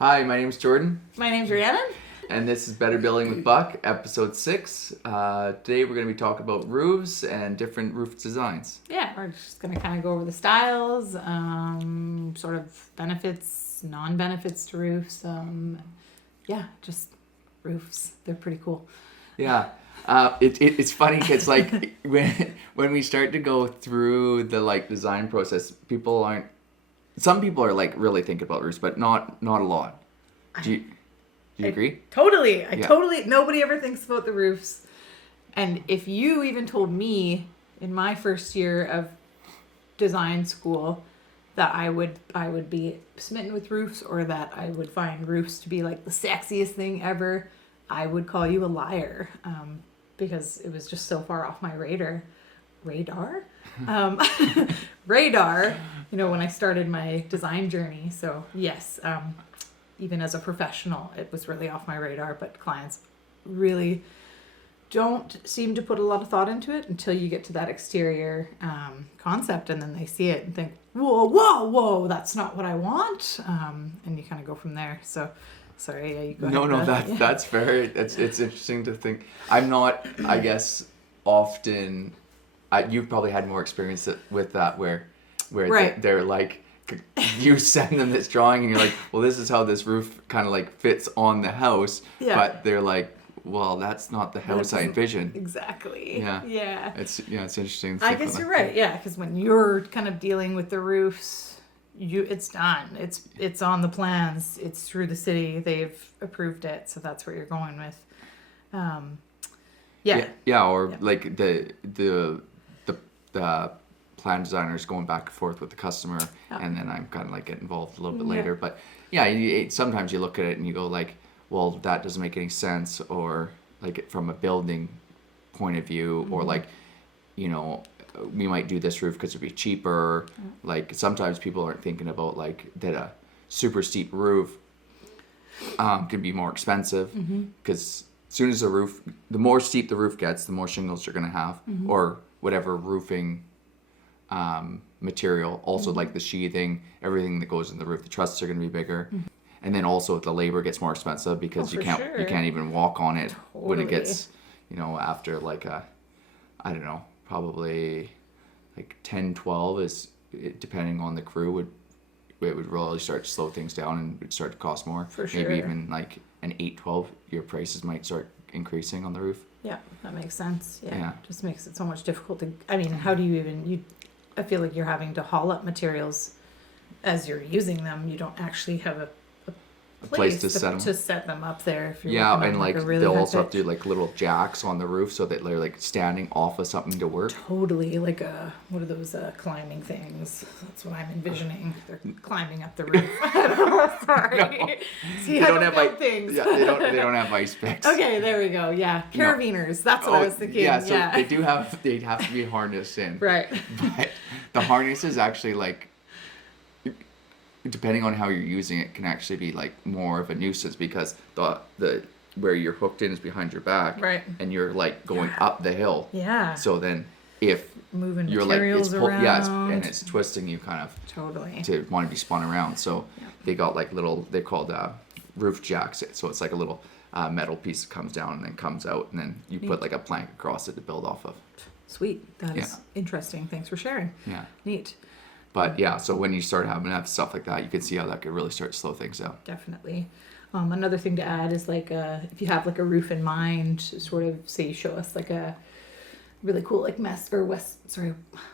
Hi, my name's Jordan. My name's Rhiannon. And this is Better Building with Buck, episode 6. Today we're going to be talking about roofs and different roof designs. Yeah, we're just going to kind of go over the styles, sort of benefits, non-benefits to roofs. Just roofs. They're pretty cool. Yeah. It's funny because like when we start to go through the design process, some people are like really thinking about roofs, but not a lot. Do you agree? Totally. Nobody ever thinks about the roofs. And if you even told me in my first year of design school that I would be smitten with roofs, or that I would find roofs to be like the sexiest thing ever, I would call you a liar, because it was just so far off my radar. Radar, when I started my design journey. So yes, even as a professional, it was really off my radar, but clients really don't seem to put a lot of thought into it until you get to that exterior concept, and then they see it and think, whoa, that's not what I want. And you kind of go from there. So, sorry, yeah, you go ahead. No, that's fair. It's interesting to think. I'm not, I guess, often, you've probably had more experience with that where right. they're like, you send them this drawing and you're like, well, this is how this roof kind of like fits on the house. Yeah. But they're like, well, that's not the house I envisioned. Exactly. Yeah. It's interesting. I guess you're right. Yeah, because when you're kind of dealing with the roofs, it's done. It's on the plans. It's through the city. They've approved it, so that's what you're going with. Like the plan designers going back and forth with the customer, and then I'm kind of like get involved a little bit later. But sometimes you look at it and you go like, well, that doesn't make any sense, or like from a building point of view, or like, we might do this roof because it'd be cheaper. Like sometimes people aren't thinking about like that a super steep roof could be more expensive, because as soon as the more steep the roof gets, the more shingles you're going to have, or whatever roofing material. Also, like the sheathing, everything that goes in the roof, the trusses are going to be bigger. And then also the labor gets more expensive because you can't even walk on it when it gets, after like I don't know, probably like 10, 12 is, depending on the crew, it would really start to slow things down and it'd start to cost more. For sure. Maybe even like an 8, 12, your prices might start increasing on the roof. Yeah, that makes sense. Yeah. Just makes it so much difficult how do you I feel like you're having to haul up materials as you're using them. You don't actually have a place to set them up there. If you're and like really they'll also have to do like little jacks on the roof so that they're like standing off of something to work. Totally, like what are those climbing things? That's what I'm envisioning. They're climbing up the roof. Sorry. No. See, I don't have things. Yeah, they don't have ice picks. Okay, there we go. Yeah, carabiners. That's what I was thinking. Yeah, so they'd have to be harnessed in. Right. But the harness is actually like, depending on how you're using it, can actually be like more of a nuisance, because the where you're hooked in is behind your back, right? And you're like going up the hill. Yeah. So then if moving you're materials like around, and it's twisting you kind of totally to want to be spun around. So they got like they're called roof jacks. So it's like a little metal piece that comes down and then comes out, and then you put like a plank across it to build off of. Sweet. That is interesting. Thanks for sharing. Yeah. Neat. But so when you start having to have stuff like that, you can see how that could really start to slow things down. Definitely. Another thing to add is like if you have like a roof in mind, sort of say you show us like a really cool like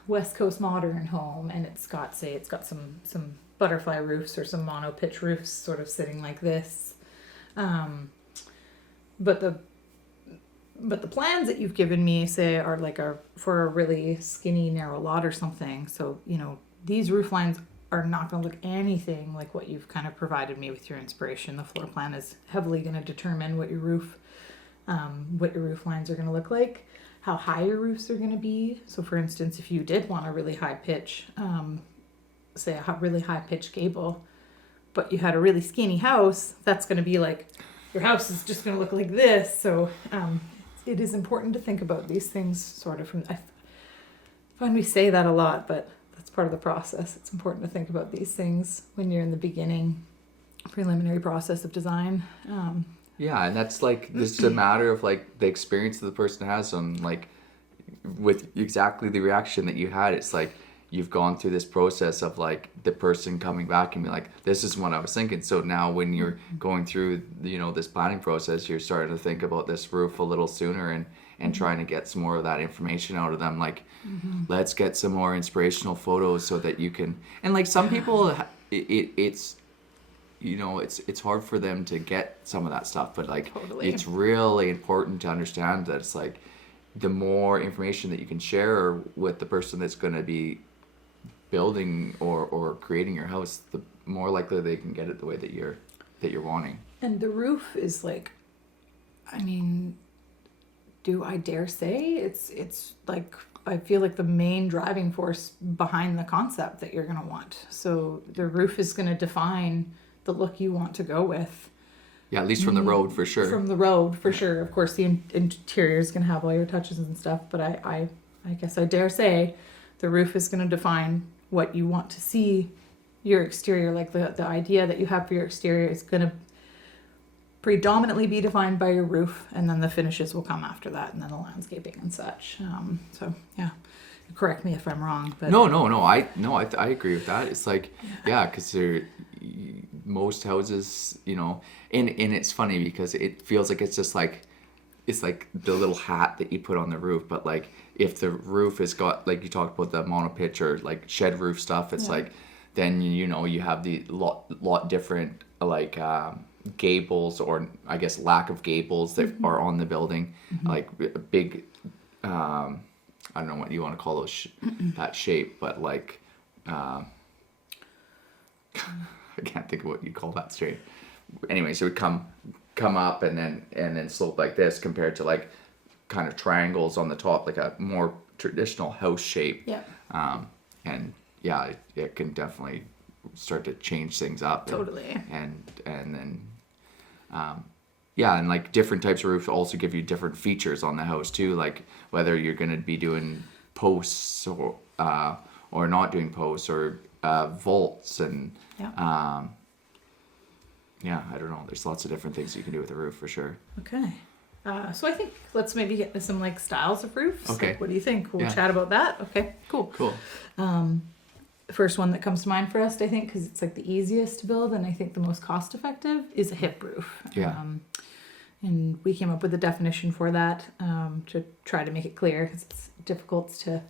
West Coast modern home, and it's got some butterfly roofs or some mono pitch roofs sort of sitting like this. But the plans that you've given me, say, are like for a really skinny, narrow lot or something. So, these roof lines are not going to look anything like what you've kind of provided me with your inspiration. The floor plan is heavily going to determine what your roof lines are going to look like, how high your roofs are going to be. So, for instance, if you did want a really high pitch, say a really high pitch gable, but you had a really skinny house, that's going to be like, your house is just going to look like this. So, it is important to think about these things sort of I find we say that a lot, but that's part of the process. It's important to think about these things when you're in the beginning preliminary process of design. Yeah, and that's like just a matter of like the experience that the person has on like with exactly the reaction that you had. It's like you've gone through this process of like the person coming back and be like, this is what I was thinking. So now when you're going through, you know, this planning process, you're starting to think about this roof a little sooner and trying to get some more of that information out of them. Like, let's get some more inspirational photos so that you can, and like some people, it's, you know, it's hard for them to get some of that stuff, but like it's really important to understand that it's like the more information that you can share with the person that's going to be building or creating your house, the more likely they can get it the way that you're wanting. And the roof is like, I mean, do I dare say it's like, I feel like the main driving force behind the concept that you're going to want. So the roof is going to define the look you want to go with. Yeah, at least from the road for sure. From the road for sure. Of course, the interior is going to have all your touches and stuff, but I guess I dare say the roof is going to define what you want to see your exterior. Like the idea that you have for your exterior is going to predominantly be defined by your roof, and then the finishes will come after that, and then the landscaping and such. So yeah. Correct me if I'm wrong, but no, I agree with that. It's like, yeah, because most houses, you know, and it's funny because it feels like it's just like, it's like the little hat that you put on the roof. But like if the roof has got, like you talked about the monopitch or like shed roof stuff, it's like, then, you know, you have the lot different like gables, or I guess lack of gables that are on the building, like big, I don't know what you want to call those that shape, but like I can't think of what you call that shape. Anyways, it would come up and then slope like this, compared to like kind of triangles on the top, like a more traditional house shape. Yeah. And yeah, it can definitely start to change things up. Totally. And then yeah, and like different types of roofs also give you different features on the house too, like whether you're going to be doing posts or not doing posts, or vaults, and yeah, I don't know. There's lots of different things you can do with a roof for sure. Okay. So I think let's maybe get into some like styles of roofs. Okay. Like, what do you think? We'll chat about that. Okay, cool. Cool. The first one that comes to mind for us, I think, because it's like the easiest to build and I think the most cost effective, is a hip roof. Yeah. And we came up with a definition for that to try to make it clear, because it's difficult to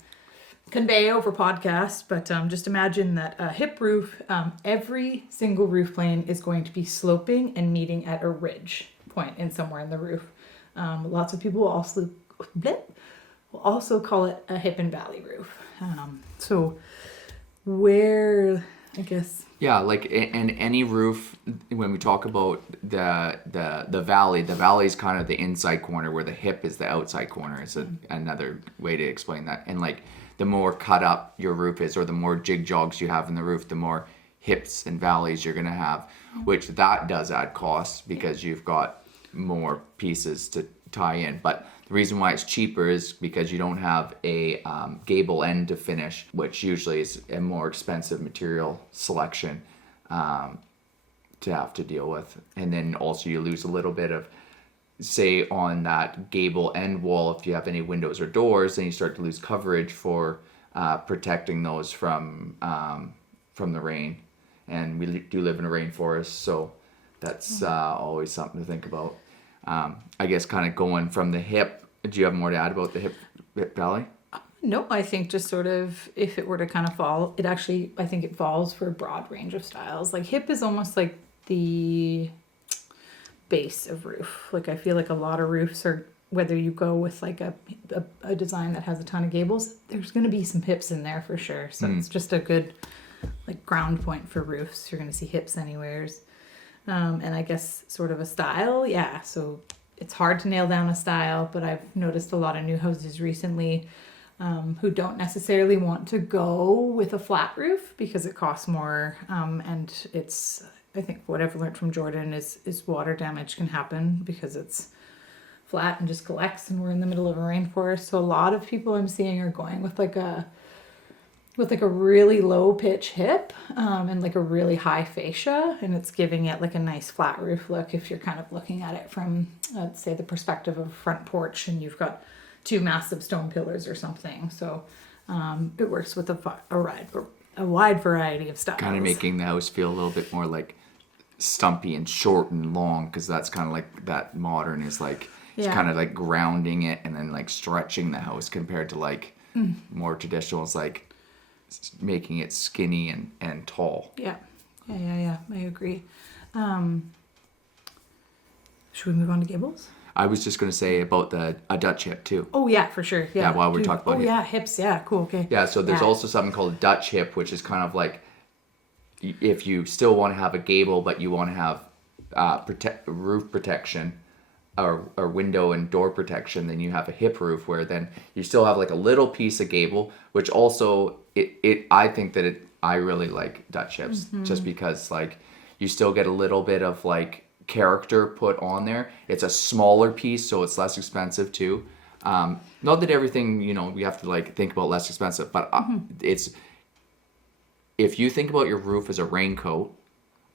convey over podcast. But just imagine that a hip roof, every single roof plane is going to be sloping and meeting at a ridge point in somewhere in the roof. Lots of people will also call it a hip and valley roof. So where, I guess... Yeah, like in any roof, when we talk about the valley is kind of the inside corner, where the hip is the outside corner. It's another way to explain that. And like the more cut up your roof is, or the more jig jogs you have in the roof, the more hips and valleys you're going to have, which that does add costs because you've got more pieces to tie in. But the reason why it's cheaper is because you don't have a gable end to finish, which usually is a more expensive material selection to have to deal with. And then also you lose a little bit of, say, on that gable end wall, if you have any windows or doors, then you start to lose coverage for protecting those from the rain. And we do live in a rainforest, so that's always something to think about. I guess kind of going from the hip, do you have more to add about the hip valley? No, I think just sort of, if it were to kind of fall, I think it falls for a broad range of styles. Like hip is almost like the base of roof. Like I feel like a lot of roofs are, whether you go with like a design that has a ton of gables, there's going to be some hips in there for sure. So it's just a good like ground point for roofs. You're going to see hips anywheres. And I guess sort of a style, yeah. So it's hard to nail down a style, but I've noticed a lot of new houses recently who don't necessarily want to go with a flat roof because it costs more. And it's, I think what I've learned from Jordan is water damage can happen because it's flat and just collects, and we're in the middle of a rainforest. So a lot of people I'm seeing are going with like a with like a really low pitch hip and like a really high fascia, and it's giving it like a nice flat roof look if you're kind of looking at it from, let's say, the perspective of a front porch and you've got two massive stone pillars or something. So it works with a wide variety of styles. Kind of making the house feel a little bit more like stumpy and short and long, because that's kind of like that modern is like, it's kind of like grounding it and then like stretching the house, compared to like more traditional is like making it skinny and tall. Yeah. I agree. Should we move on to gables? I was just going to say about a Dutch hip too. Oh yeah, for sure. Yeah. While we're talking about hips. Yeah, cool. Okay. Yeah, so there's also something called a Dutch hip, which is kind of like if you still want to have a gable, but you want to have roof protection or window and door protection, then you have a hip roof, where then you still have like a little piece of gable, which also I really like Dutch hips, just because like you still get a little bit of like character put on there. It's a smaller piece, so it's less expensive too. Not that everything, we have to like think about less expensive, but it's, if you think about your roof as a raincoat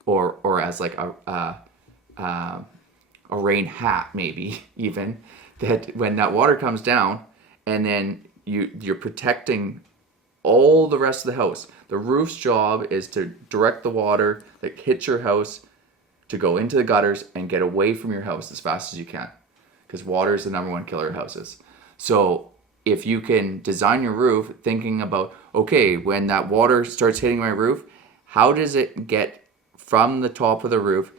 or as like a rain hat, maybe even, that when that water comes down and then you're protecting all the rest of the house. The roof's job is to direct the water that hits your house to go into the gutters and get away from your house as fast as you can, because water is the number one killer of houses. So if you can design your roof thinking about, okay, when that water starts hitting my roof, how does it get from the top of the roof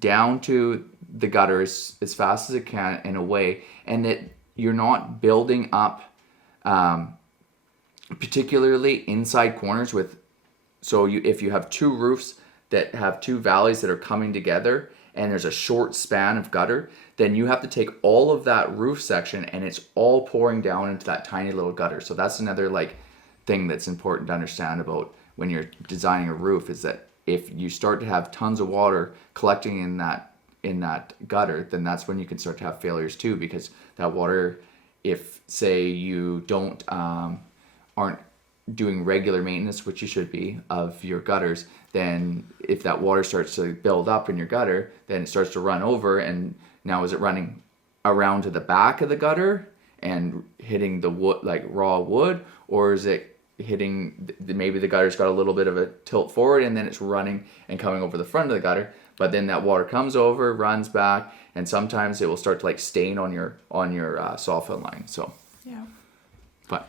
down to the gutters as fast as it can and away, and that you're not building up particularly inside corners if you have two roofs that have two valleys that are coming together and there's a short span of gutter, then you have to take all of that roof section and it's all pouring down into that tiny little gutter. So that's another like thing that's important to understand about when you're designing a roof, is that if you start to have tons of water collecting in that gutter, then that's when you can start to have failures too, because that water, if say you aren't doing regular maintenance, which you should be, of your gutters, then if that water starts to build up in your gutter, then it starts to run over, and now is it running around to the back of the gutter and hitting the wood, like raw wood, or is it hitting, maybe the gutter's got a little bit of a tilt forward and then it's running and coming over the front of the gutter, but then that water comes over, runs back, and sometimes it will start to like stain on your soffit line. So but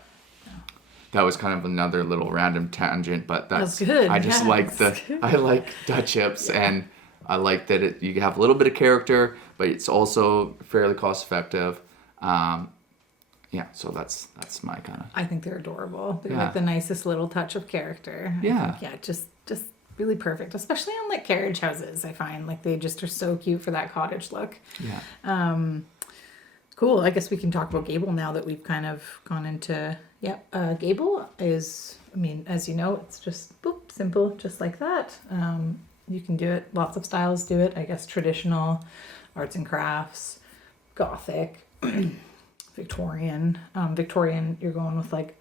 that was kind of another little random tangent, but that's good. I just I like Dutch hips, and I like that you have a little bit of character, but it's also fairly cost effective. So that's my kind of. I think they're adorable. They're like the nicest little touch of character. Yeah. Just really perfect, especially on like carriage houses. I find like they just are so cute for that cottage look. Yeah. Cool. I guess we can talk about gable now that we've kind of gone into. Gable is, I mean, as you know, it's just simple, just like that. You can do it. Lots of styles do it. I guess traditional, arts and crafts, Gothic, Victorian. Victorian, you're going with like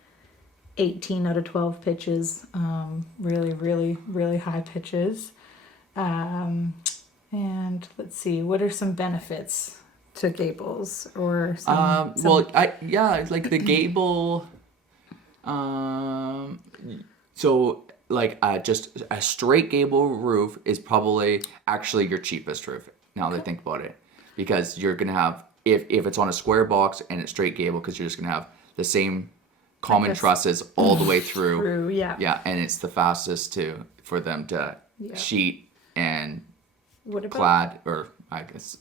18 out of 12 pitches. Really, really, really high pitches. And let's see, what are some benefits to gables or some like the gable, so like just a straight gable roof is probably actually your cheapest roof now that I think about it, because you're gonna have, if it's on a square box and it's straight gable, because you're just gonna have the same common trusses all the way through. And it's the fastest for them to sheet and clad, or I guess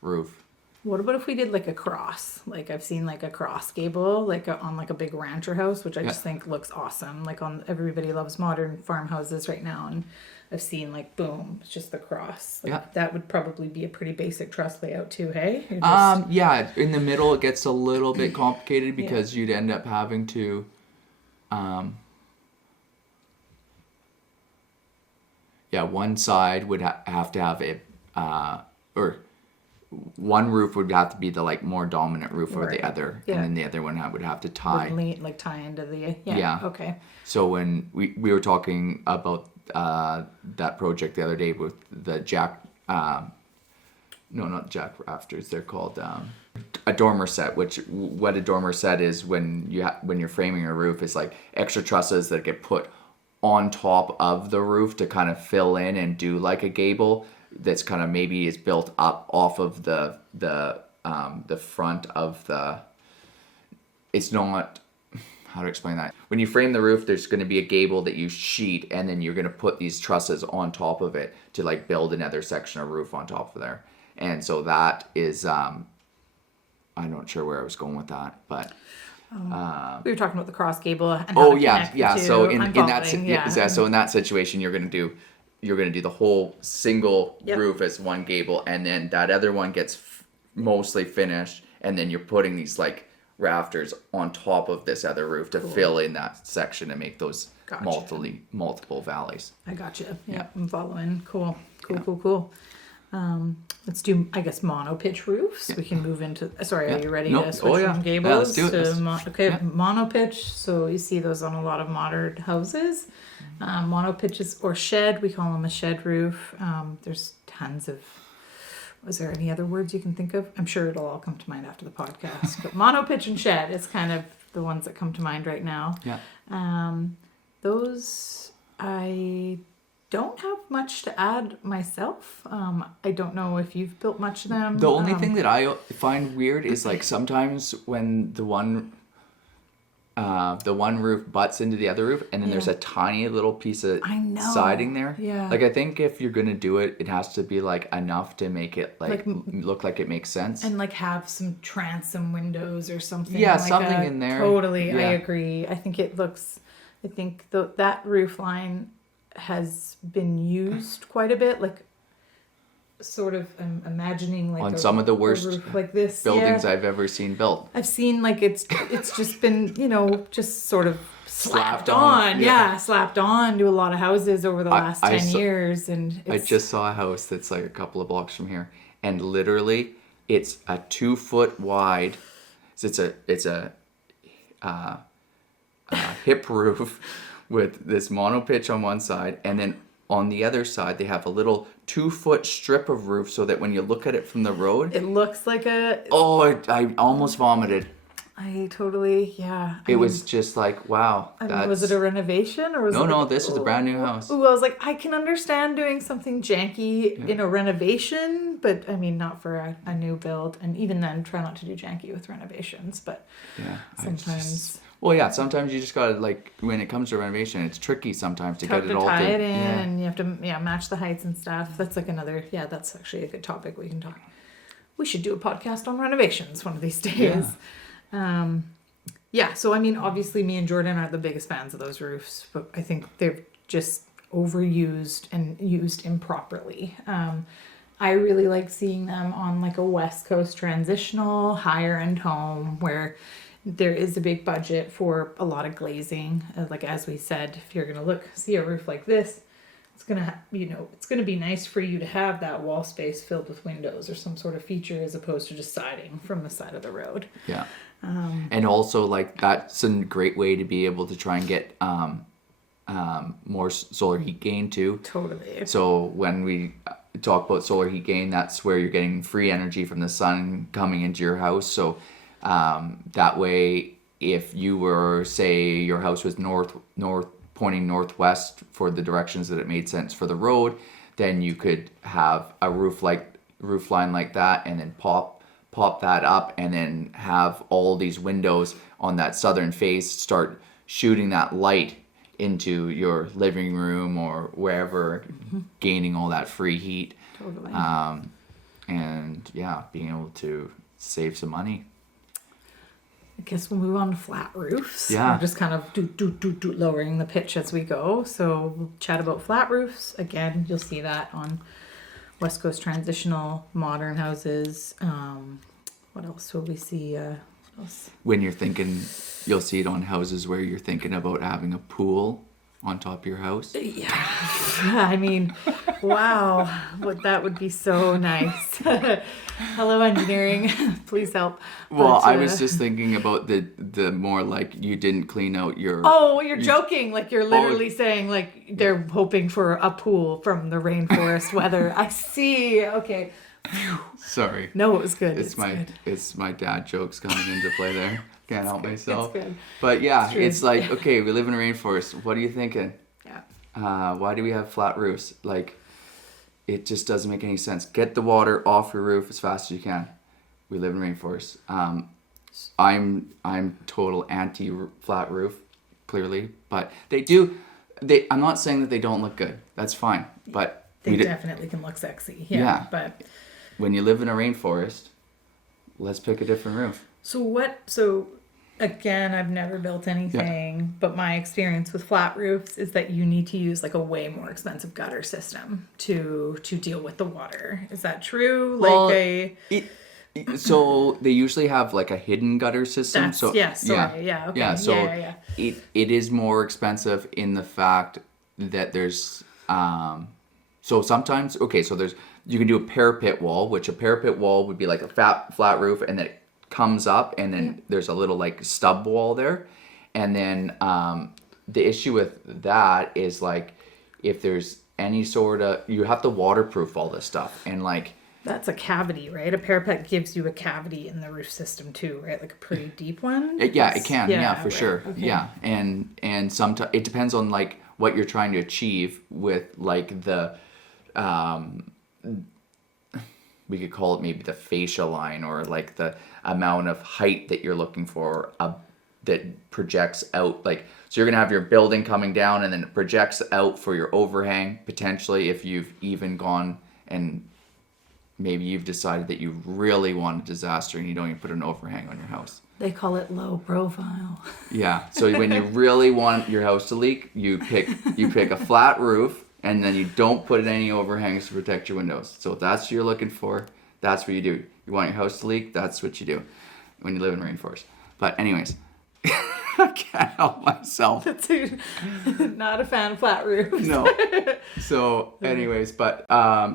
roof. What about if we did like a cross? Like I've seen like a cross gable, like on like a big rancher house, which I just think looks awesome. Like on Everybody Loves Modern farmhouses right now, and I've seen like boom, it's just the cross. Like that would probably be a pretty basic truss layout too. Hey. In the middle it gets a little bit complicated because you'd end up having to. One side would have to have a one roof would have to be the like more dominant roof or Right. the other, Yeah. and then the other one would have to Would tie. like tie into the Yeah. Okay. So when we were talking about that project the other day with the no, not jack rafters, they're called a dormer set, which what a dormer set is when you're framing a roof is like extra trusses that get put on top of the roof to kind of fill in and do like a gable that's kind of maybe is built up off of the front of the, it's not, how to explain that? When you frame the roof, there's going to be a gable that you sheet, and then you're going to put these trusses on top of it to like build another section of roof on top of there. And so that is, I'm not sure where I was going with that, but We were talking about the cross gable and how oh to yeah, connect the yeah. two. So in I'm that following, so in that situation, you're gonna do the whole single Yep. roof as one gable, and then that other one gets mostly finished, and then you're putting these like rafters on top of this other roof to fill in that section and make those Gotcha. multiple valleys. I got you. Yeah, I'm following. Cool. Let's do, I guess, mono pitch roofs. We can move into. Sorry, Yeah. are you ready Nope. to switch Oh, yeah. from gables Yeah, let's do it. to mono pitch? So you see those on a lot of modern houses. Mono pitches or shed. We call them a shed roof. There's tons of. Was there any other words you can think of? I'm sure it'll all come to mind after the podcast. But mono pitch and shed is kind of the ones that come to mind right now. Yeah. Those I don't have much to add myself. I don't know if you've built much of them. The only thing that I find weird is like sometimes when the one roof butts into the other roof, and then there's a tiny little piece of I know. siding there. Yeah. Like I think if you're gonna do it, it has to be like enough to make it like look like it makes sense. And like have some transom windows or something. Yeah, like something in there. Totally, Yeah. I agree. I think it looks. I think that roof line has been used quite a bit. Like, sort of, I'm imagining like on some of the worst roof like this buildings I've ever seen built. I've seen like it's just been just sort of slapped Slapped on, on. yeah. Yeah, slapped on to a lot of houses over the last 10 years, and I just saw a house that's like a couple of blocks from here, and literally it's a 2 foot wide. So it's a hip roof with this mono pitch on one side, and then on the other side they have a little 2 foot strip of roof so that when you look at it from the road, it looks like a. oh, I almost vomited. I totally, yeah. It was just like, wow. I mean, was it a renovation or was it? No, this was a brand new house. Ooh, I was like, I can understand doing something janky in a renovation, but I mean, not for a new build. And even then, try not to do janky with renovations. But Yeah, sometimes sometimes you just gotta, like, when it comes to renovation, it's tricky sometimes to it's hard get it to all tie to it in, yeah. and you have to match the heights and stuff. That's like another. Yeah, that's actually a good topic we can talk. We should do a podcast on renovations one of these days. So I mean, obviously me and Jordan aren't the biggest fans of those roofs, but I think they're just overused and used improperly. I really like seeing them on like a West Coast transitional higher end home where there is a big budget for a lot of glazing. Like as we said, if you're gonna see a roof like this, it's gonna it's gonna be nice for you to have that wall space filled with windows or some sort of feature as opposed to just siding from the side of the road. Yeah. And also, like, that's a great way to be able to try and get more solar heat gain too. Totally. So when we talk about solar heat gain, that's where you're getting free energy from the sun coming into your house. So that way, if you were, say, your house was north pointing northwest for the directions that it made sense for the road, then you could have a roof line like that, and then pop that up, and then have all these windows on that southern face start shooting that light into your living room or wherever, gaining all that free heat. Totally. And yeah, being able to save some money. I guess we'll move on to flat roofs. Yeah. We're just kind of lowering the pitch as we go. So we'll chat about flat roofs. Again, you'll see that on West Coast transitional modern houses. What else will we see? What else? When you're thinking, you'll see it on houses where you're thinking about having a pool on top of your house. Yeah. I mean, wow. That would be so nice. Hello, engineering. Please help. Well, I was just thinking about the more like you didn't clean out your... Oh, you're joking. Like you're literally saying like they're hoping for a pool from the rainforest weather. I see. Okay. Sorry. No, it was good. It's my dad jokes coming into play there. Can't help myself. It's good. But yeah, it's like, okay, we live in a rainforest. What are you thinking? Yeah. Why do we have flat roofs? Like, it just doesn't make any sense. Get the water off your roof as fast as you can. We live in a rainforest. I'm total anti flat roof, clearly, but I'm not saying that they don't look good. That's fine, but they definitely can look sexy. Yeah. But when you live in a rainforest, let's pick a different roof. So again, I've never built anything, but my experience with flat roofs is that you need to use like a way more expensive gutter system to deal with the water. Is that true? Well, so they usually have like a hidden gutter system. It is more expensive in the fact that there's so sometimes you can do a parapet wall, which a parapet wall would be like a flat roof, and then it comes up, and then there's a little like stub wall there, and then the issue with that is like if there's any sort of, you have to waterproof all this stuff, and like that's a cavity, right? A parapet gives you a cavity in the roof system too, right? Like a pretty deep one. It can, for sure. Okay. Yeah, and sometimes it depends on like what you're trying to achieve with like the we could call it maybe the fascia line, or like the amount of height that you're looking for that projects out. Like, so you're going to have your building coming down, and then it projects out for your overhang, potentially, if you've even gone and maybe you've decided that you really want a disaster and you don't even put an overhang on your house. They call it low profile. Yeah. So when you really want your house to leak, you pick a flat roof, and then you don't put any overhangs to protect your windows. So if that's what you're looking for, that's what you do. You want your house to leak, that's what you do when you live in a rainforest. But anyways, I can't help myself. Not a fan of flat roofs. No. So anyways, but so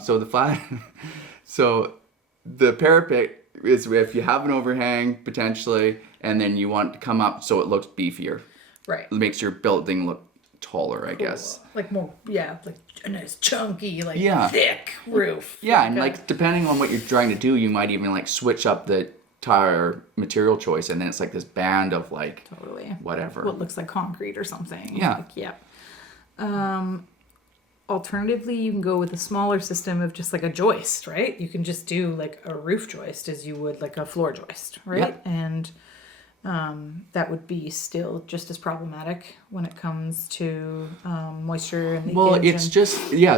the parapet is if you have an overhang potentially, and then you want to come up so it looks beefier. Right. It makes your building look taller, I guess. Like more, like a nice chunky, thick roof. Yeah, and like depending on what you're trying to do, you might even like switch up the tire material choice, and then it's like this band of like whatever. What looks like concrete or something. Yeah. Alternatively, you can go with a smaller system of just like a joist, right? You can just do like a roof joist as you would like a floor joist, right? Yep. And that would be still just as problematic when it comes to moisture and leakage. Well, it's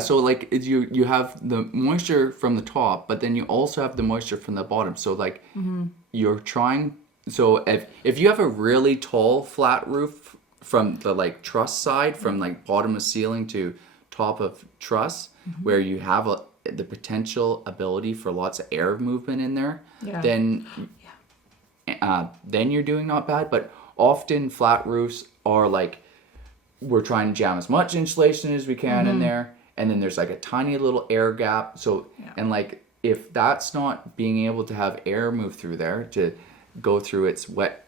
so like you have the moisture from the top, but then you also have the moisture from the bottom. So like you're trying, so if you have a really tall flat roof from the like truss side, from like bottom of ceiling to top of truss, where you have the potential ability for lots of air movement in there, then you're doing not bad. But often flat roofs are like, we're trying to jam as much insulation as we can in there, and then there's like a tiny little air gap. So and like if that's not being able to have air move through there to go through its wet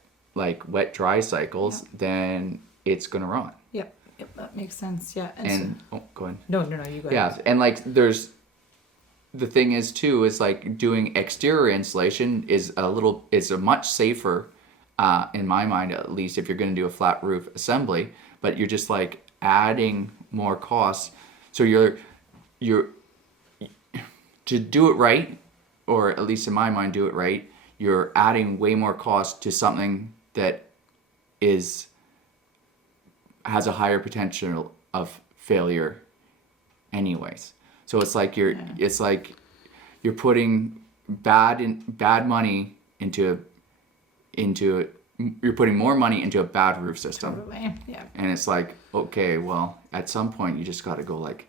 dry cycles, then it's gonna rot. Yep, that makes sense. Yeah. Go ahead. No, you go ahead. Yeah, and like the thing is too is like doing exterior insulation is a much safer, in my mind at least, if you're going to do a flat roof assembly. But you're just like adding more costs. So you're to do it right, or at least in my mind, do it right. You're adding way more cost to something that has a higher potential of failure anyways. So it's like you're putting bad money into you're putting more money into a bad roof system. Totally. Yeah. And it's like, okay, well, at some point you just got to go like,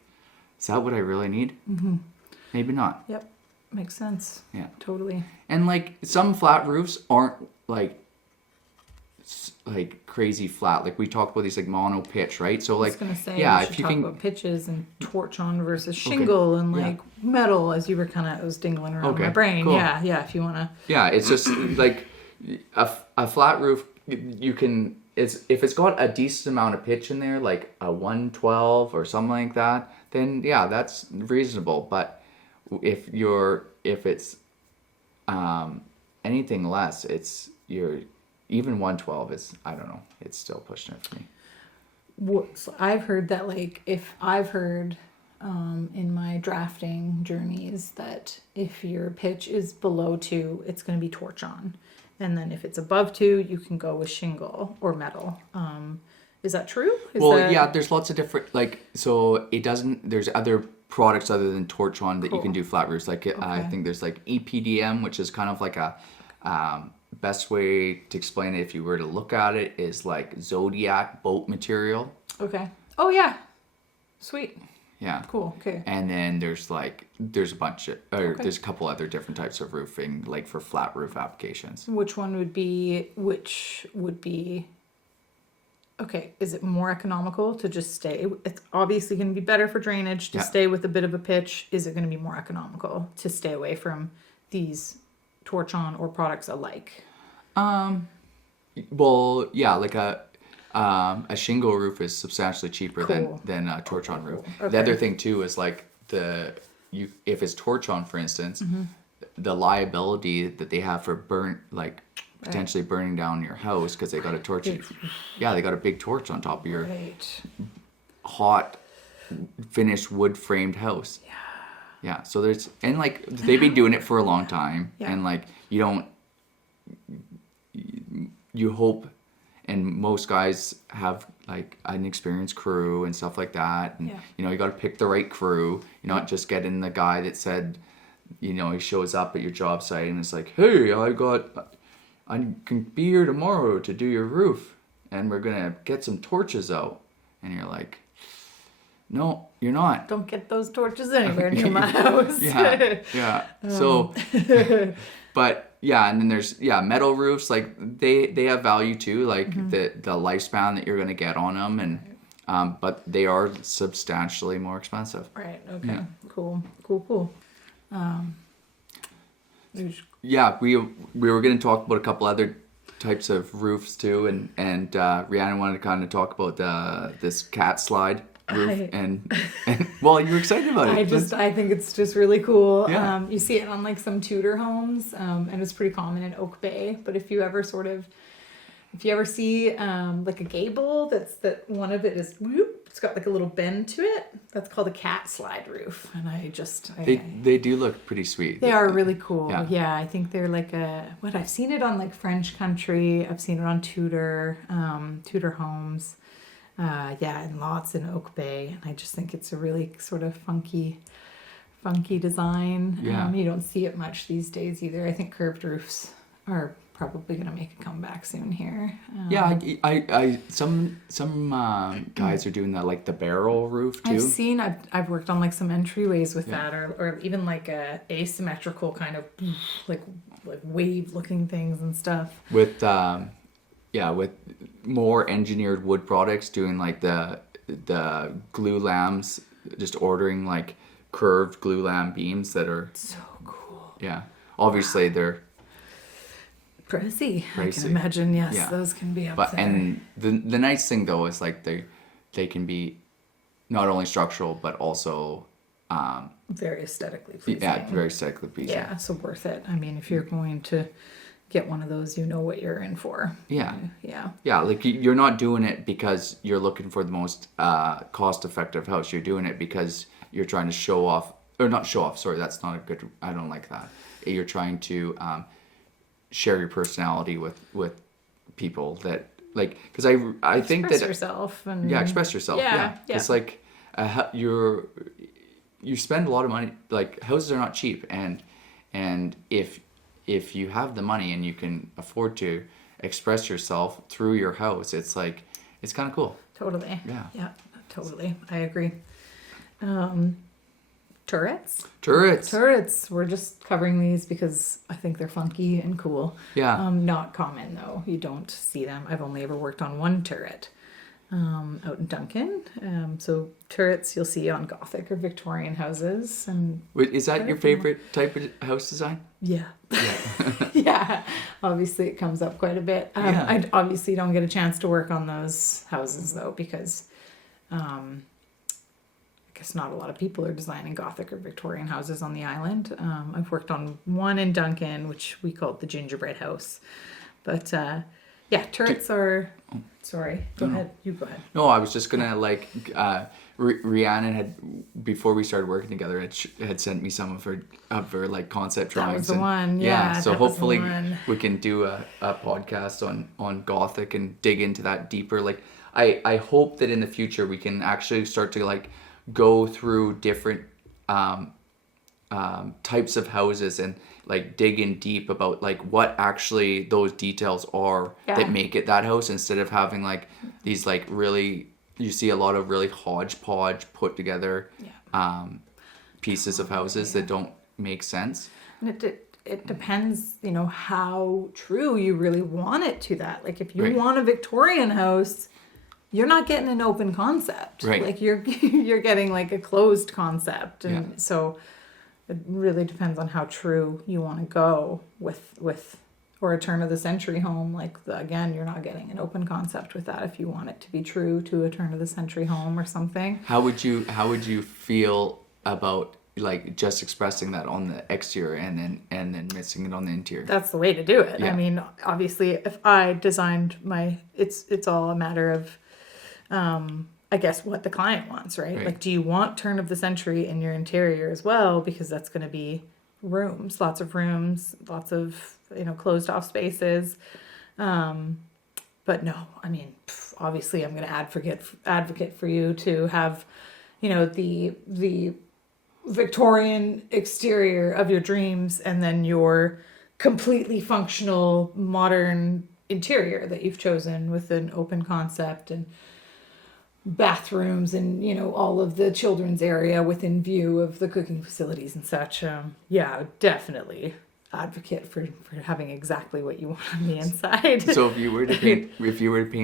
is that what I really need? Mm-hmm. Maybe not. Yep. Makes sense. Yeah. Totally. And like some flat roofs aren't like like crazy flat. Like we talked about these like mono pitch, right? So I like was gonna say, yeah, we if should you talk can about pitches and torch on versus shingle and like metal, as you were kind of, it was dingling around my brain. Cool. Yeah, if you wanna. Yeah, it's just like a flat roof. You can if it's got a decent amount of pitch in there, like a 112 or something like that, then yeah, that's reasonable. But if it's anything less, even 112 is, I don't know, it's still pushing it for me. So I've heard that, like, in my drafting journeys, that if your pitch is below 2, it's going to be torch on. And then if it's above 2, you can go with shingle or metal. Is that true? Yeah, there's lots of different, like, so there's other products other than torch on that you can do flat roofs. Like, I think there's like EPDM, which is kind of like a, best way to explain it if you were to look at it is like Zodiac boat material. Okay. Oh yeah. Sweet. Yeah. Cool. Okay. And then there's a bunch of, there's a couple other different types of roofing, like for flat roof applications. Which would be, okay, is it more economical to just stay? It's obviously going to be better for drainage to stay with a bit of a pitch. Is it going to be more economical to stay away from these torch on or products alike? Well, yeah, like a shingle roof is substantially cheaper than a torch on roof. Okay. The other thing too is like if it's torch on, for instance, the liability that they have for potentially burning down your house because they got a torch. Yeah, they got a big torch on top of your hot finished wood framed house. Yeah, so they've been doing it for a long time, and like you hope, and most guys have like an experienced crew and stuff like that, and you got to pick the right crew. You're not just getting the guy that said, he shows up at your job site and it's like, hey, I can be here tomorrow to do your roof, and we're gonna get some torches out, and you're like, no, you're not. Don't get those torches anywhere near my house. Yeah. So, but yeah, and then there's metal roofs, like they have value too, like the lifespan that you're gonna get on them, and but they are substantially more expensive. Right. Okay. Yeah. Cool. Yeah, we were going to talk about a couple other types of roofs too, and Rhiannon wanted to kind of talk about this cat slide roof, and well, you were excited about it. I think it's just really cool. Yeah. You see it on like some Tudor homes, and it's pretty common in Oak Bay. But if you ever see like a gable that one of it is it's got like a little bend to it, that's called a cat slide roof, and they do look pretty sweet. They are really cool. Yeah, I think they're like I've seen it on like French country, I've seen it on Tudor homes, and lots in Oak Bay, and I just think it's a really sort of funky design. You don't see it much these days either. I think curved roofs are probably gonna make a comeback soon here. Some guys are doing that, like the barrel roof too. I've worked on like some entryways with that, or even like a asymmetrical kind of like wave looking things and stuff. With with more engineered wood products, doing like the glue lams, just ordering like curved glue lam beams that are so cool. Yeah, obviously they're pricey. I can imagine. Yes, those can be up there. And the nice thing though is like they can be not only structural but also very aesthetically pleasing. Yeah, very aesthetically pleasing. Yeah, so worth it. I mean, if you're going to get one of those, you know what you're in for. Yeah. Yeah, like you're not doing it because you're looking for the most cost-effective house. You're doing it because you're trying to show off, or not show off. Sorry, that's not a good. I don't like that. You're trying to share your personality with people that like, because I think that yourself and express yourself. Yeah. It's like you spend a lot of money. Like houses are not cheap, and if you have the money and you can afford to express yourself through your house, it's like it's kind of cool. Totally. Yeah, totally. I agree. Turrets. We're just covering these because I think they're funky and cool. Yeah. Not common though. You don't see them. I've only ever worked on one turret out in Duncan. So turrets you'll see on Gothic or Victorian houses. And Wait, is that your favorite type of house design? Yeah. Yeah. Yeah. Obviously it comes up quite a bit. I obviously don't get a chance to work on those houses though because I guess not a lot of people are designing Gothic or Victorian houses on the island. I've worked on one in Duncan, which we called the gingerbread house. But yeah, turrets are... Sorry, go ahead. You go ahead. No, I was just gonna Rhiannon had, before we started working together, had sent me some of her like concept drawings. That was the one, yeah. So hopefully we can do a podcast on Gothic and dig into that deeper. Like I hope that in the future we can actually start to like go through different types of houses and like dig in deep about like what actually those details are that make it that house, instead of having like these like really, you see a lot of really hodgepodge put together pieces of houses that don't make sense. And it depends, you know, how true you really want it to that. Like if you want a Victorian house, you're not getting an open concept. Right. Like you're getting like a closed concept. And so it really depends on how true you want to go with or a turn of the century home. Like again, you're not getting an open concept with that if you want it to be true to a turn of the century home or something. How would you feel about like just expressing that on the exterior and then missing it on the interior? That's the way to do it. Yeah. I mean, obviously if I designed it's all a matter of I guess what the client wants, right? Like, do you want turn of the century in your interior as well? Because that's going to be lots of rooms, lots of, you know, closed off spaces. But no, I mean, obviously I'm going to advocate for you to have, you know, the Victorian exterior of your dreams and then your completely functional modern interior that you've chosen with an open concept and bathrooms and, you know, all of the children's area within view of the cooking facilities and such. Yeah, definitely advocate for having exactly what you want on the inside. So if you were to paint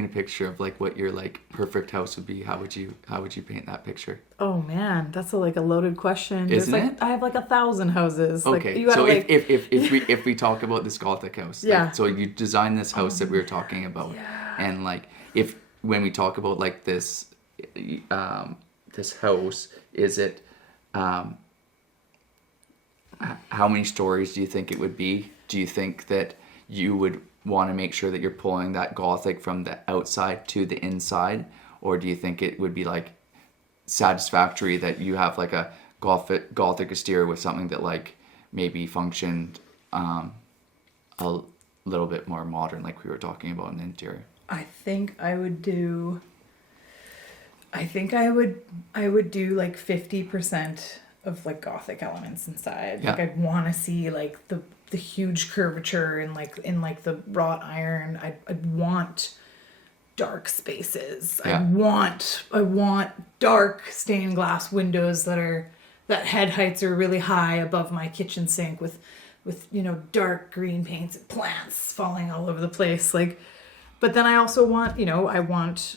a picture of like what your like perfect house would be, how would you paint that picture? Oh man, that's a loaded question. Isn't it? I have like 1,000 houses. Okay, like, so like, if we talk about this Gothic house, yeah. Like, so you design this house that we were talking about, and like when we talk about like this house, is it how many stories do you think it would be? Do you think that you would want to make sure that you're pulling that Gothic from the outside to the inside, or do you think it would be like satisfactory that you have like a Gothic exterior with something that like maybe functioned a little bit more modern, like we were talking about in the interior? I think I would do like 50% of like Gothic elements inside. Yeah. Like I'd want to see like the huge curvature and like in like the wrought iron. I'd want dark spaces. Yeah. I want dark stained glass windows that head heights are really high above my kitchen sink with you know, dark green paints and plants falling all over the place. Like, but then I also want, you know, I want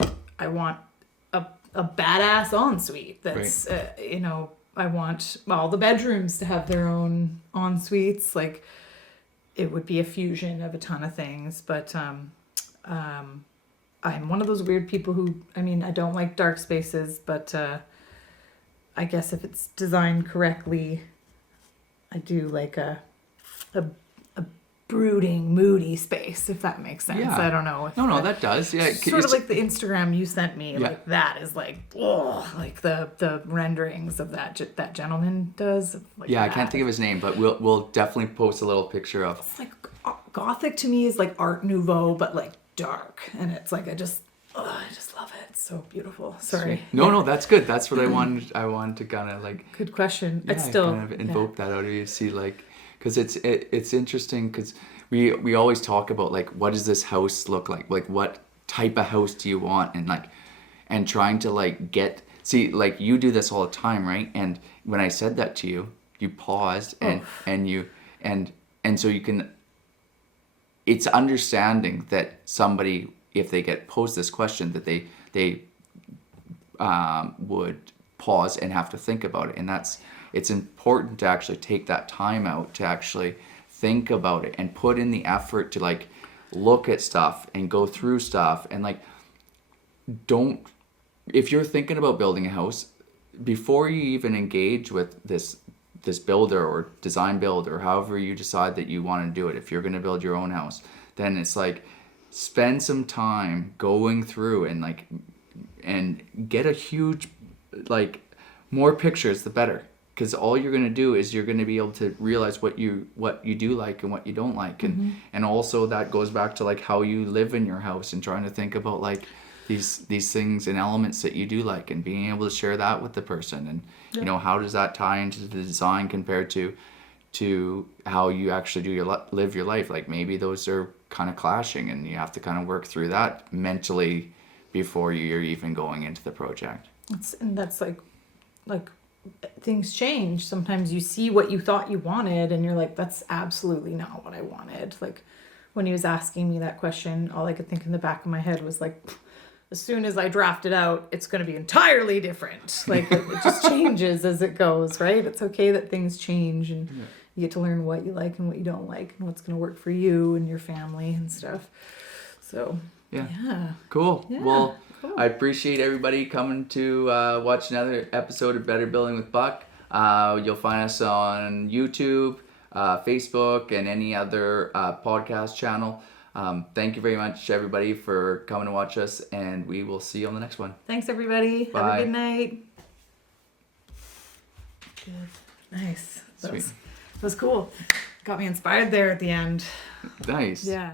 a badass ensuite that's you know, I want all the bedrooms to have their own en-suites. Like it would be a fusion of a ton of things, but I'm one of those weird people who, I mean, I don't like dark spaces, but I guess if it's designed correctly, I do like a brooding, moody space, if that makes sense. Yeah. I don't know. No, that does. Yeah, sort of like the Instagram you sent me. Yeah. Like that is like, oh, like the renderings of that gentleman does. Like yeah, that. I can't think of his name, but we'll definitely post a little picture of. It's like Gothic to me is like Art Nouveau, but like dark, and it's like I just love it. It's so beautiful. Sorry. No, that's good. That's what I wanted to kind of like. Good question. Yeah, It's still kind of invoke that out of you. See, like, because it's interesting because we always talk about like what does this house look like? Like what type of house do you want? And like, and trying to like get see, like you do this all the time, right? And when I said that to you, you paused and so you can, it's understanding that somebody, if they get posed this question, that they would pause and have to think about it. And it's important to actually take that time out to actually think about it and put in the effort to like look at stuff and go through stuff. And like, if you're thinking about building a house, before you even engage with this builder or design build or however you decide that you want to do it, if you're going to build your own house, then it's like, spend some time going through and get a huge, like, more pictures the better, because all you're going to do is you're going to be able to realize what you do like and what you don't like. And also that goes back to like how you live in your house and trying to think about like these things and elements that you do like, and being able to share that with the person. And you know, how does that tie into the design compared to how you actually live your life? Like maybe those are kind of clashing, and you have to kind of work through that mentally before you're even going into the project. That's like things change. Sometimes you see what you thought you wanted and you're like, that's absolutely not what I wanted. Like when he was asking me that question, all I could think in the back of my head was like, as soon as I draft it out, it's going to be entirely different. Like it just changes as it goes, right? It's okay that things change, and you get to learn what you like and what you don't like and what's going to work for you and your family and stuff. So yeah. Cool. Yeah. Well, I appreciate everybody coming to watch another episode of Better Building with Buck. You'll find us on YouTube, Facebook, and any other podcast channel. Thank you very much, everybody, for coming to watch us, and we will see you on the next one. Thanks, everybody. Bye. Have a good night. Good. Nice. That was cool. Got me inspired there at the end. Nice. Yeah.